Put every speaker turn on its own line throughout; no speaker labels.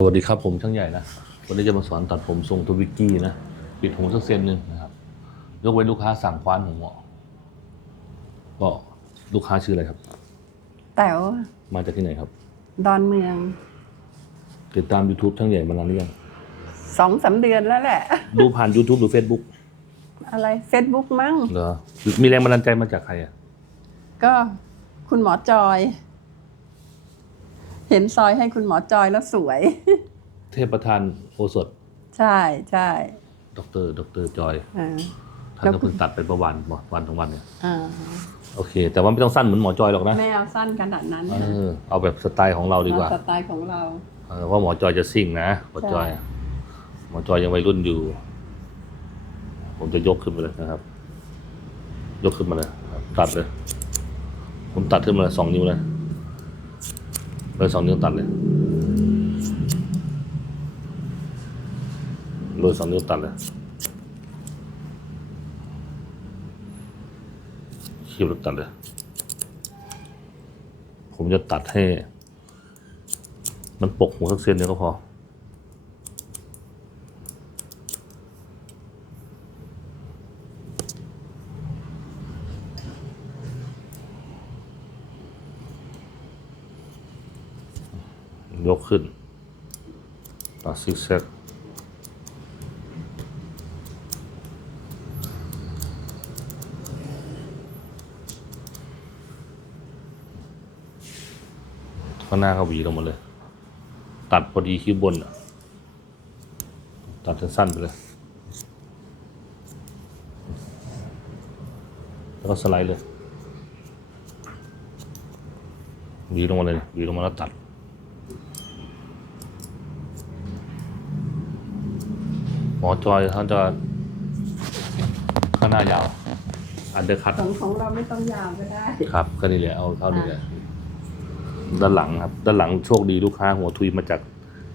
สวัสดีครับผมช่างใหญ่นะวันนี้จะมาสอนตัดผมทรงทวิกกี้นะปิดหูสักเซนหนึ่งนะครับยกเว้นลูกค้าสั่งคว้านหัวก็ลูกค้าชื่ออะไรครับ
แต๋ว
มาจากที่ไหนครับ
ดอนเมือง
ติดตาม YouTube ช่างใหญ่มานานหรือยัง
สองสามเดือนแล้วแหละ
ดูผ่าน YouTube หรือ Facebook
อะไรเฟซบุ๊กมั้ง
เหรอมีแรงบันดาลใจมาจากใครอะ
ก็คุณหมอจอย เห็นซอยให้คุณหมอจอยแล้วสวย
เทพประธานโอสถ
ใช่ใช่
ดรดรจอย
อ่า
ท่านก็เพิ่งตัดไปประวันวันสองวันเนี่ย
อ่า
โอเค แต่ว่าไม่ต้องสั้นเหมือนหมอจอยหรอกนะ
ไม่เอาสั้นขนาดนั้น
เออเอาแบบสไตล์ของเราดีกว่า
เอสไตล์ของเรา
เออเพราะหมอจอยจะซิ่งนะหมอจอย
ใช่
หมอจอยยังวัยรุ่นอยู่ ผมจะยกขึ้นไปเลยนะครับ ยกขึ้นมาเลยครับตัดเลย ผมตัดขึ้นมาเลยสองนิ้วเลย เลยสองนิ้วตัดเลยโดยสองนิ้วตัดเลยคีบแล้วตัดเลย ผมจะตัดให้ มันปกหัวสักเส้นเดียวก็พอ ยกขึ้น ตัดซิกแซกข้างหน้าก็หวีลงมาเลย ตัดพอดีคิ้วบนอะ ตัดสั้นๆไปเลย แล้วก็สไลด์เลยหวีลงมาเลยหวีลงมาแล้วตัด หมอจอยเขาจะข้างหน้ายาว อันเดอร์คัต
ของของเราไม่ต้องยาวก็ได้
ครับก็นี่แหละเอาเท่านี้แหละด้านหลังครับ ด้านหลังโชคดีลูกค้าหัวทุยมาจาก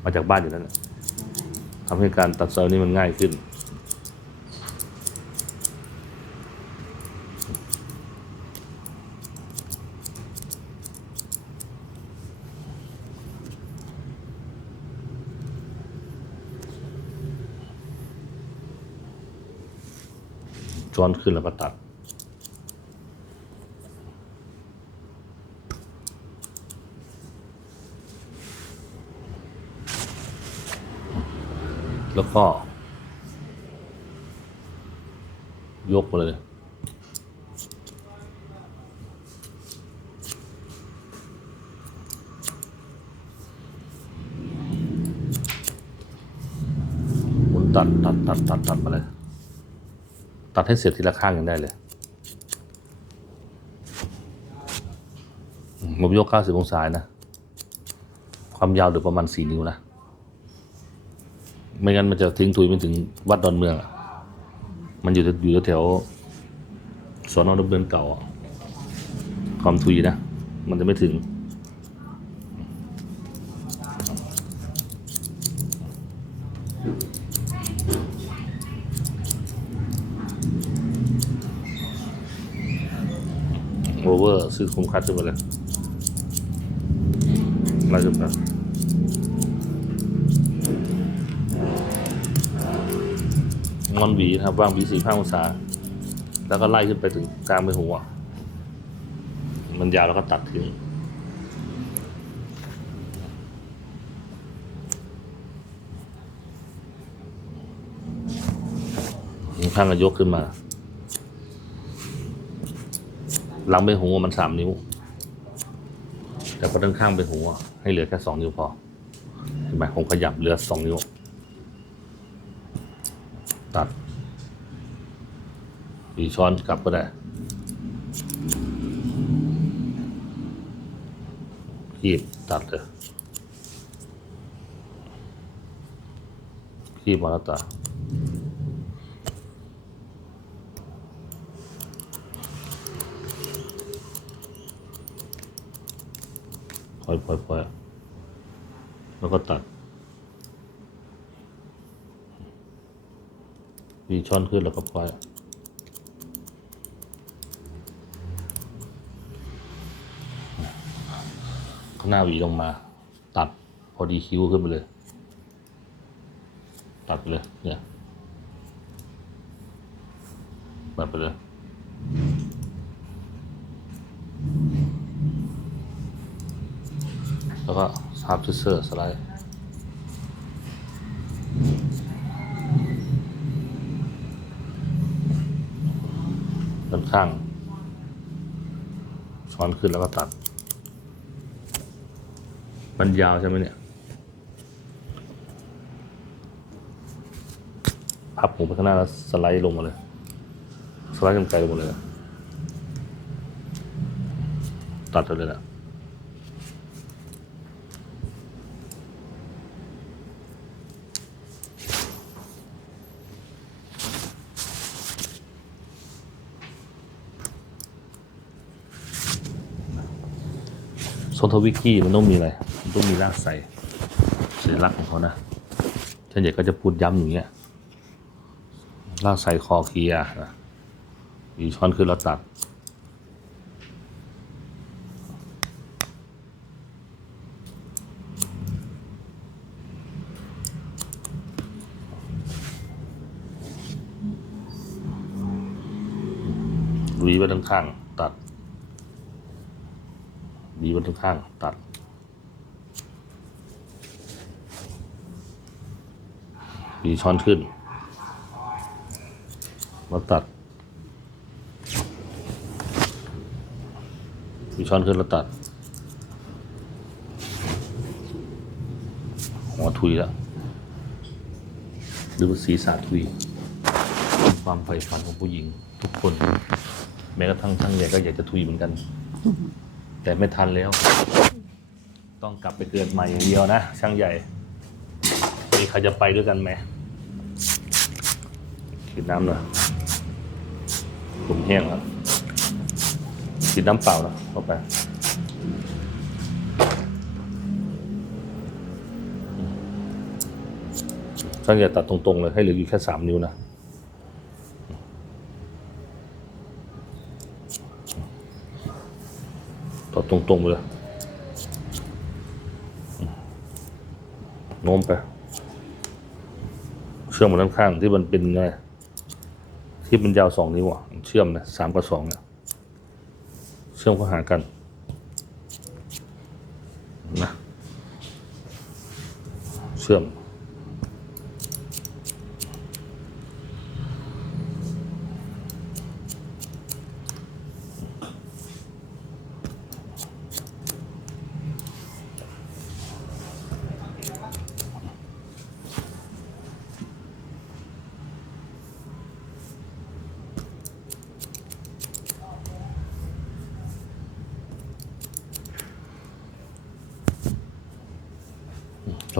มาจากบ้านอยู่นั่นแหละทำให้การตัดเซลล์นี่มันง่ายขึ้น ช้อนขึ้นแล้วก็ตัด แล้วก็ ยกมาเลยตัดตัดตัดตัดตัดมาเลย ตัดให้เสร็จทีละข้างยังได้เลยมผมยก 90 องศานะ ความยาวเหลือประมาณ 4 นิ้วนะ ไม่งั้นมันจะทิ้งทุยไปถึงวัดดอนเมืองอะมันอยู่อยู่แถวสอนอดำเนินเก่าความทุยนะ มันจะไม่ถึงื้อคุ้มคัดขึ้นมาเลยไล่ขึ้นไปงอนหวีนะครับวางหวีสี่ห้าองศา แล้วก็ไล่ขึ้นไปถึงกลางไปหัว มันยาวแล้วก็ตัดทิ้งข้างก็ยกขึ้นมา หลังไปหัวมันสามนิ้ว แต่พอด้านข้างไปหัวให้เหลือแค่สองนิ้วพอเห็นไหมผมขยับเหลือสองนิ้ว ตัดอีช้อนกลับก็ได้ขีบตัดเลยขีบมาแล้วตัด ปล่อยปล่อยปล่อยแล้วก็ตัดมีช้อนขึ้นแล้วก็ปล่อยข้างหน้าหวีลงมา ตัดพอดีคิ้วขึ้นไปเลย ตัดไปเลยเนี่ยตัดไปเลย แล้วก็ฮาร์ปเซอสไลด์ด้านข้างช้อนขึ้นแล้วก็ตัด มันยาวใช่ไหมเนี่ยพับหูไปข้างหน้าแล้วสไลด์ลงมาเลย สไลด์กันไกลลงมาเลย ตัดไปเลยนะ นทวิกกี้มันต้องมีอะไรมันต้องมีรากใส่สัญลักษณ์ของเขานะท่านใหญ่ก็จะพูดย้ำอย่างเงี้ยลากใส่คอเคียร์นะมีช้อนขึ้นแล้วตัดหวีไว้ด้านข้าง ตัดหวีไว้ด้านข้างตัดหวีช้อนขึ้น มาตัดมีช้อนขึ้นแล้วตัด หัวทุยแล้วหรือว่าศีรษะทุยความใฝ่ฝันของผู้หญิงทุกคน แม้กระทั่งช่างใหญ่ก็อยากจะทุยเหมือนกัน แต่ไม่ทันแล้ว ต้องกลับไปเกิดใหม่อย่างเดียวนะ ช่างใหญ่ มีใครจะไปด้วยกันไหมกินน้ำหน่อยผมแห้งแล้วกินน้ำเปล่านะเข้าไปช่างอย่ตัดตรงๆเลยให้เหลืออยู่แค่สามนิ้วนะ ตรงๆไปเลยโน้มไป เชื่อมมาด้านข้างที่มันเป็นไงที่มันยาวสองนิ้วอะ เชื่อมนะสามกับสองเนี่ยเชื่อมเข้าหากันนะเชื่อม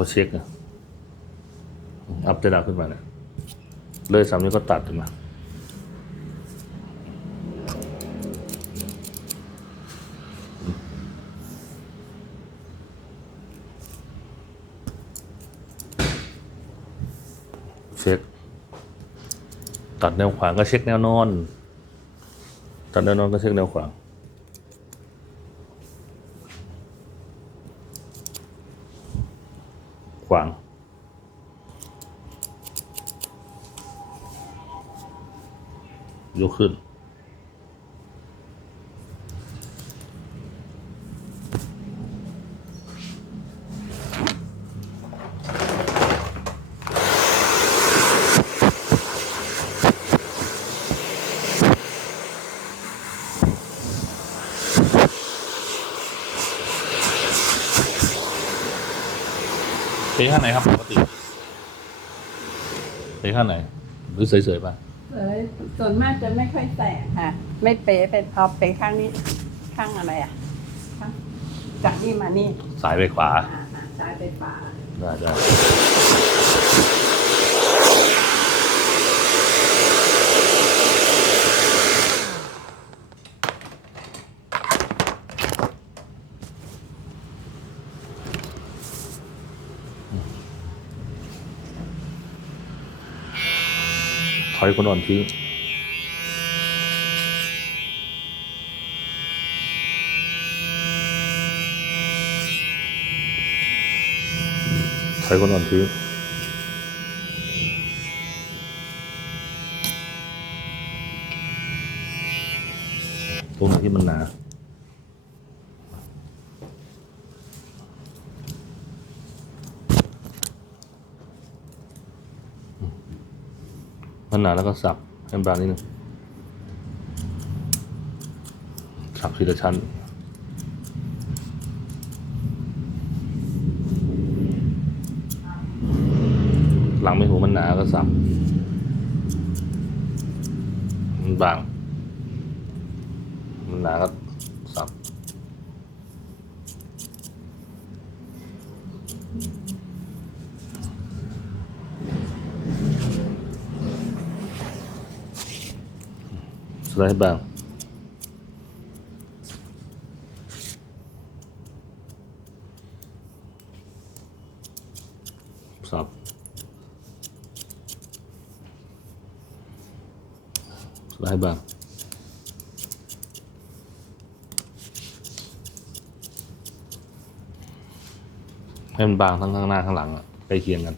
เราเช็คนะอัพเดดาขึ้นมาเนี่ยเลยสามนิ้วก็ตัดขึ้นมาเช็คตัดแนวขวางก็เช็คแนวนอน ตัดแนวนอนก็เช็คแนวขวาง ขวาง ยกขึ้นเทข้างไหนครับปกติเทข้างไหน หรือเฉยๆป่ะ
เอ้ยส่วนมากจะไม่ค่อยแตกค่ะ ไม่เป๊ะเป็นพอเป๊ะข้างนี้ ข้างอะไรอะข้างจากนี่มานี่
สายไปขวา
อ่าอ่าซ้ายไปขวา
ได้ได้ อยคนอ่อนทิ้งถอยคนอ่อนทิ้งตรงไหนที่มันหนา นหนาแล้วก็สับให้มบางนิดนึงสับทีละชั้นหลังไม่หูมันหนาก็สับมันบาง มันหนาก็สับ สไลด์บางสับสไลด์บางให้มันบางทั้งข้างหน้าข้างหลังอะใกล้เคียงกัน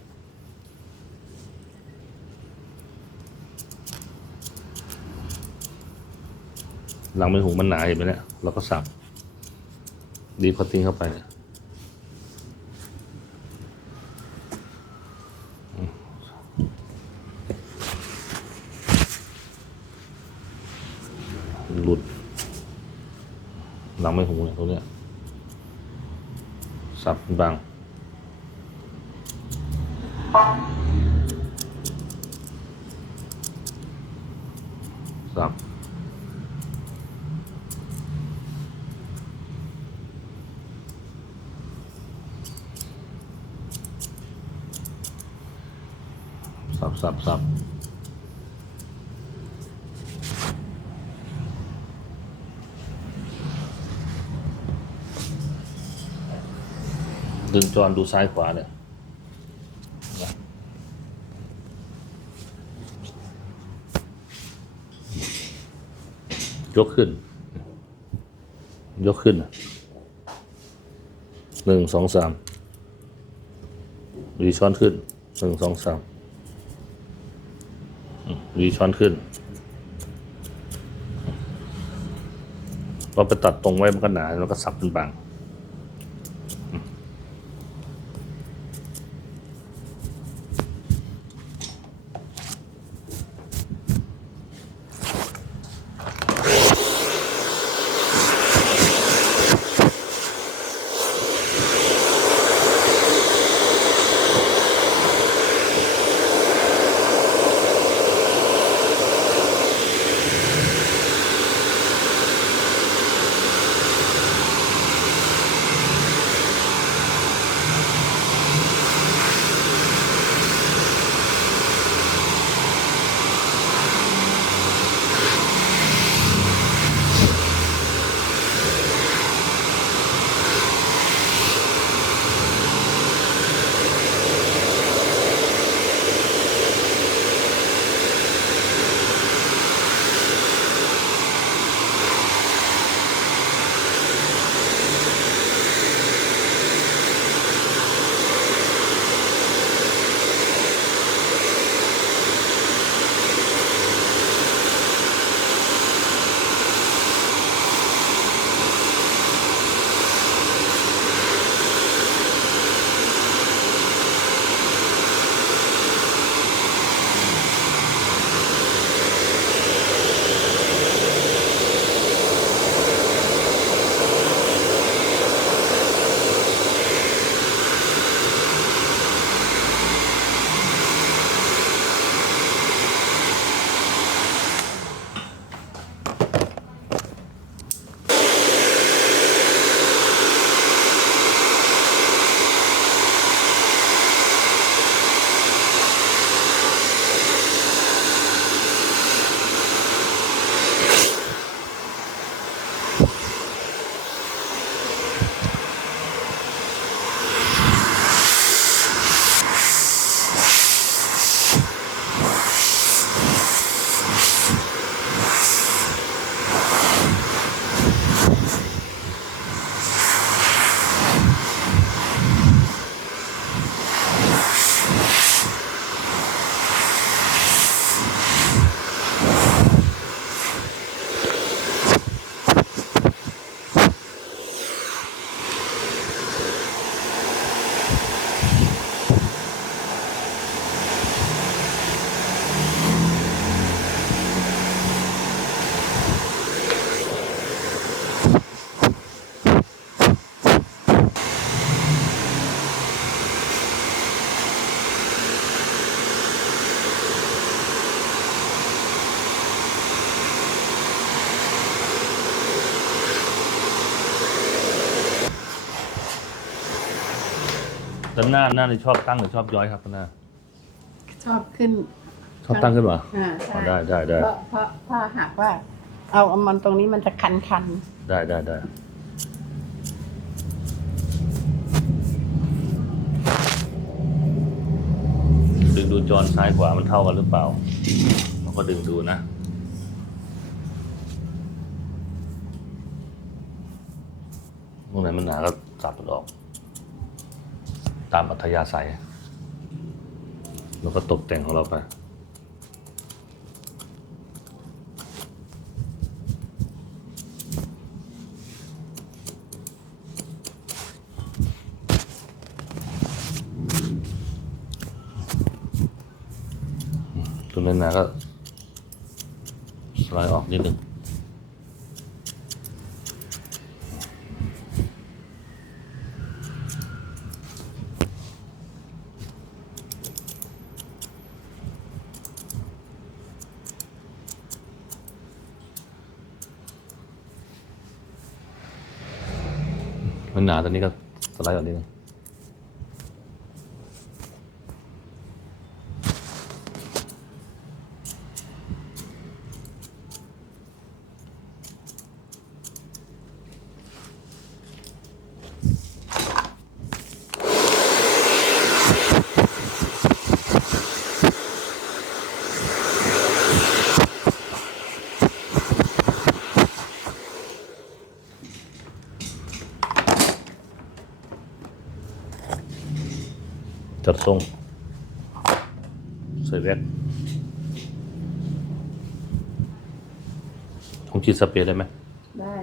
หลังไม่หูมันหนาเห็นไหมเนี่ยเราก็สับดีพอติ้งเข้าไปเนี่ยหลุด หลังไม่หูเนี่ยตรงเนี้ยสับบางสับ สับสับดึงจอนดูซ้ายขวาเนี่ยยกขึ้น ยกขึ้น หนึ่งสองสามรีช้อนขึ้น หนึ่งสองสาม วีช้อนขึ้นเราไปตัดตรงไว้มันก็หนาแล้วก็สับเป็นบาง ด้านหน้าหน้านี่ชอบตั้งหรือชอบย้อยครับด้านหน้า
ชอบขึ้น
ชอบตั้งขึ้นมา
อ่า
อ๋อ
ใช่
ได้ได้ได้
เพราะเพราะถ้าหากว่า เอาเอามันตรงนี้มันจะคันคัน
ได้ได้ได้ดึงดูจรซ้ายขวามันเท่ากันหรือเปล่าเราก็ดึงดูนะตรงไหนมันหนาก็สับมันออก ตามอัธยาศัยแล้วก็ตกแต่งของเราไปตัวนั้นหนาก็สไลด์ออกนิดหนึ่ง มันหนาตอนนี้ก็สไลด์ออกนิดนึง ทรงใส่แว็กของจีดสเปรย์ได้ไหม
ๆได้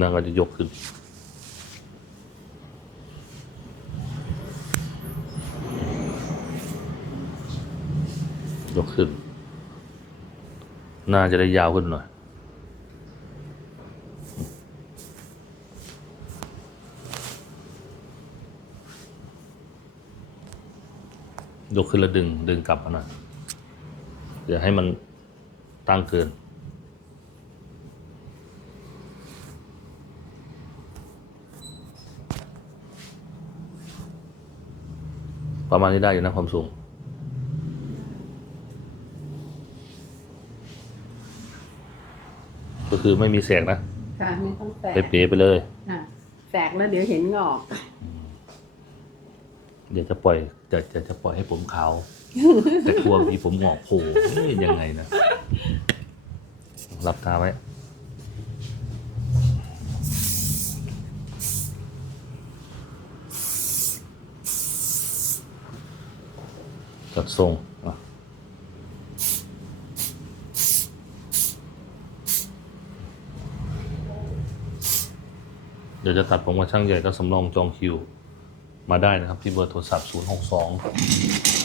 นั่นก็จะยกขึ้น ยกขึ้นน่าจะได้ยาวขึ้นหน่อย ยกขึ้นแล้วดึงดึงกลับมาหน่อยเดี๋ยวให้มันตั้งเกิน ประมาณนี้ได้อยู่นะความสูง ก็คือไม่มีแสกนะ
ค่ะไม่ต้องแสก
เป๊ะๆไปเลย
อะแสกแล้วเดี๋ยวเห็นงอก
เดี๋ยวจะปล่อยจะจะจะปล่อยให้ผมขาว แต่กลัวมีผมงอกโผล่เอ๊ะยังไงนะหลับตาไว้ จัดทรงอะเดี๋ยวจะตัดผมกับช่างใหญ่ก็สำรองจองคิว มาได้นะครับที่เบอร์โทรศัพท์ 0 6 2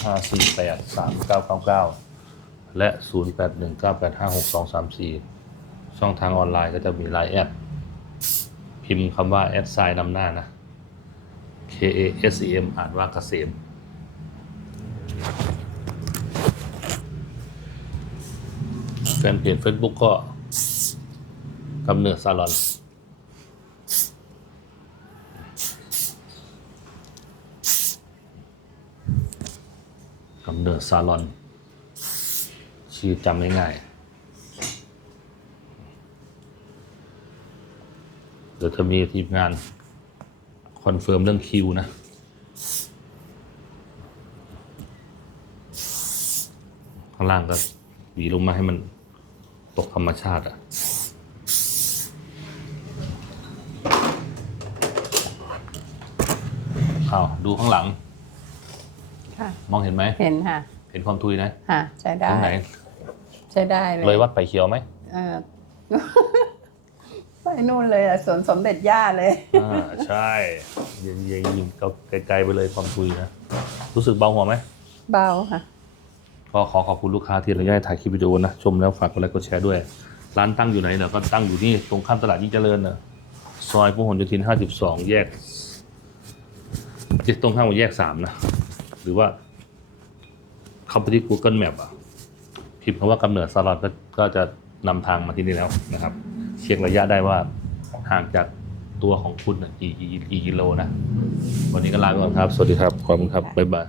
5 4 8 3 9 9 9 และ 0 8 1 9 8 5 6 2 3 4 ช่องทางออนไลน์ก็จะมีไลน์แอดพิมพ์คำว่าแอดไซน์นำหน้านะ K A S E M อ่านว่าเกษมแฟนเพจ Facebook ก็กำเนิดซาลอน กำเนิดซาลอน ชื่อจำง่ายๆเดี๋ยวจะมีทีมงานคอนเฟิร์มเรื่องคิวนะข้างล่างก็หวีลงมาให้มันตกธรรมชาติอะเอาดูข้างหลัง
ค่ะ
มองเห็นไหม
เห็นค่ะ
เห็นความทุยนะ
ค่ะใช้ได้
ตรงไหน
ใช้ได้เลย
เลยวัดไปเขียวไหม
เออไปนู่นเลยอะสวนสมเด็จย่าเลย
อ่าใช่ยิงยิงยิงก็ไกลๆไปเลยความทุยนะรู้สึกเบาหัวไหม
เบาค่ะ
ก็ขอขอบคุณลูกค้าที่อนุญาตให้ถ่ายคลิปวิดีโอนะชมแล้วฝากกดไลค์กดแชร์ด้วย ร้านตั้งอยู่ไหนเนี่ยก็ตั้งอยู่นี่ตรงข้ามตลาดยิ่งเจริญนะซอยพหลโยธิน 52 แยกตรงข้ามกับแยก 3 นะห รือว่าเข้าไปที่ Google Map อะพิมพ์คำว่ากำเนิดสลอดก็ก็จะนำทางมาที่นี่แล้วนะครับ เช็คระยะได้ว่าห่างจากตัวของคุณน่ะกี่กี่กี่กิโลนะ วันนี้ก็ลาไปก่อนครับ สวัสดีครับ ขอบคุณครับ บ๊ายบาย